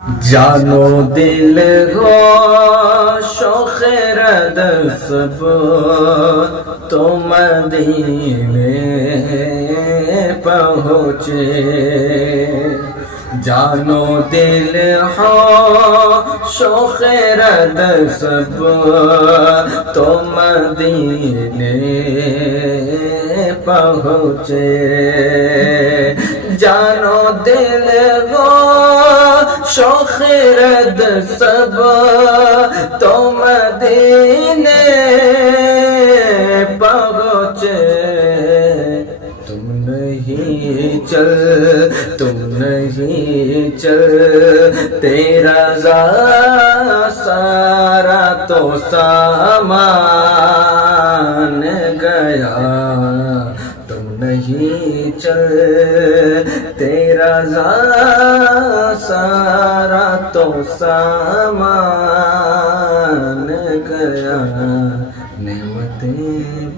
জানো দিল গো শোখের দসব তোমাদিনে পৌঁছে জানো দিল হো শোখের দসব তোমাদিনে পৌঁছে জানো দিল গো शोखरद सब तो मदीने पहुँचे तुम नहीं चल तेरा सारा तो सामान गया तुम नहीं चल तेरा सारा तो सामान गया नेमतें